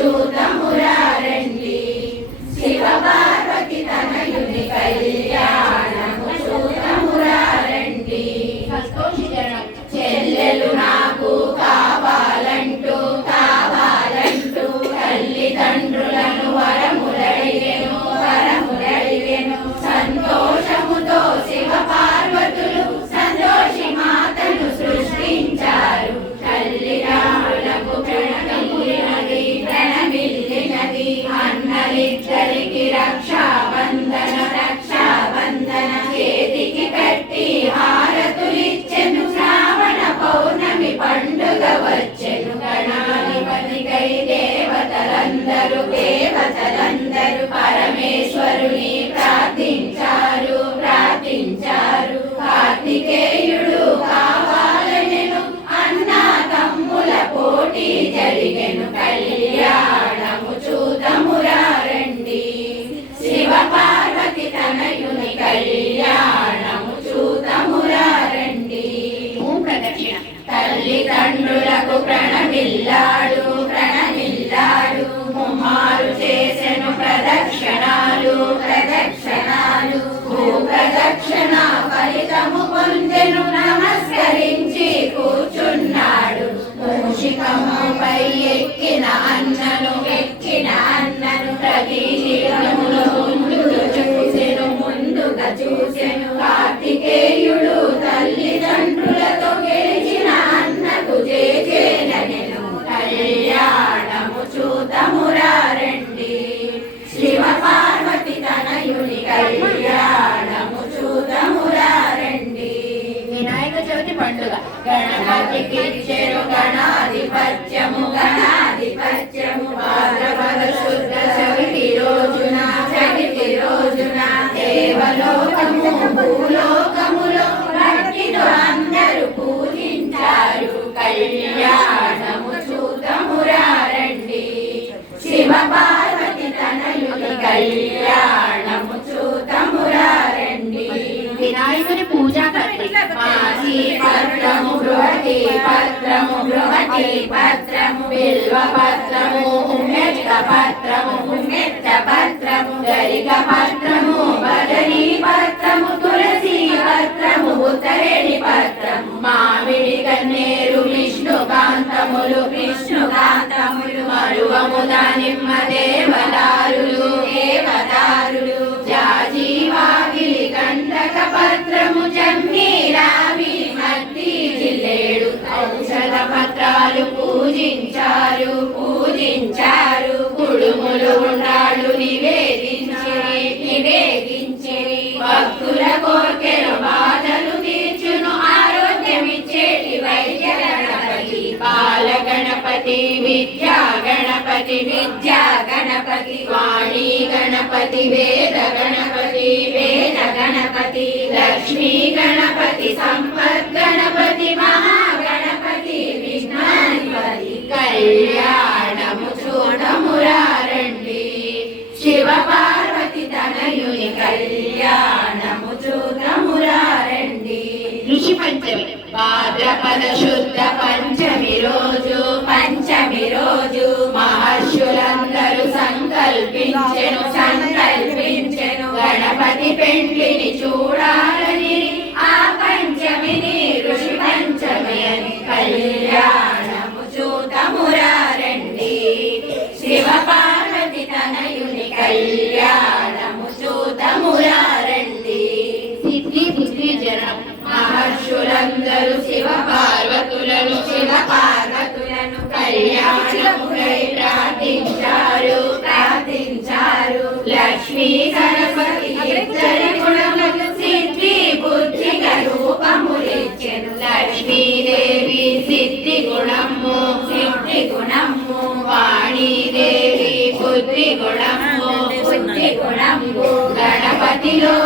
చూతమురారండి శివ పార్వతి తనయుని కళ్యాణము చూతమురారండి చెల్లెలు నాకు కావాలంటూ తల్లిదండ్రులను వరములడిగెను సంతోషముతో శివ పార్వతులు సంతోషి మాతను సృష్టించారు తల్లిదండ్రులకు ప్రణమిల్లినది అన్నలిద్దరికి రక్షాబంధన చేతికి కట్టి హారతులిచ్చెను శ్రావణ పౌర్ణమి పండుగ వచ్చెను గణాధిపతికై దేవతలందరూ పరమేశ్వరుని ప్రార్థించారు కార్తికేయుడు కావాలనెను అన్నా తమ్ముల పోటీ జరిగెను కళ్యాణము చూతమురారండి శివ పార్వతి తనయుని కళ్యాణము చూతమురారండి తల్లిదండ్రులకు ప్రణమిల్లాడు ముమ్మారు చేసెను ప్రదక్షిణాలు ప్రదక్షిణ ఫలితము పొందెను నమస్కరించి కూర్చున్నాడు మూషికముపై ఎక్కిన అన్నను ప్రతి జీవములో ముందుగా చూసెను కార్తికేయుడు తల్లిదండ్రులతో గెలిచిన అన్నకు జేజేనెను కళ్యాణము చూతమురారండి శివ పార్వతి తనయుని కళ్యాణము చూతమురారండి వినాయక చవితి పండుగ గణపతికి చెరు గణాధిపత్యము భాద్రపద శుద్ధ చవితి రోజున దేవలోకము భూలోకములో భక్తితో అందరూ పూజించారు కళ్యాణము చూతమురారండి శివ పార్వతి తనయుని కళ్యాణము చూతమురారండి వినాయకుని పూజా మాసి పత్రము బృహతి పత్రము బిల్వ పత్రము ఉమ్మెత్త పత్రము గరిక పత్రము బదరీ పత్రము తులసి పత్రము ఉత్తరేణి పత్రము మామిడి కన్నేరు విష్ణుకాంతములు మరువము దానిమ్మ దేవదారులు జాజీవాగిలి కండక పత్రము జమ్మీరావి మట్టి జిల్లేడు ఔషధ పత్రాలు పూజించారు కుడుములు ఉండాళ్ళు నివేదించిరి భక్తుల కోర్కెలు బాధలు తీర్చును ఆరోగ్యమిచ్చేటి వైద్య గణపతి బాల గణపతి విద్యా గణపతి వాణి గణపతి వేద గణపతి లక్ష్మీ గణపతి సంపత్ గణపతి మహాగణపతి విఘ్నాధిపతి కళ్యాణము చూడమురారండి శివ పార్వతి తనయుని కళ్యాణము చూడమురారండి ఋషి పంచమి భాద్రపద శుద్ధ పంచమి రోజు మహర్షులందరూ సంకల్పించెను గణపతి పెండ్లిని చూడాలని ఆ పంచమిని ఋషి పంచమి అని కళ్యాణము చూతమురారండి శివ పార్వతి తనయుని కళ్యాణము చూతమురారండి సిద్ధి బుద్ధి జనం మహర్షులందరూ శివ పార్వతులను కళ్యాణముకై ప్రార్థించారు లక్ష్మీ సరస్వతి ఇద్దరి గుణములకు సిద్ధి బుద్ధిగా రూపములిచ్చెను లక్ష్మీదేవి సిద్ధి గుణము వాణీదేవి బుద్ధి గుణము గణపతిలో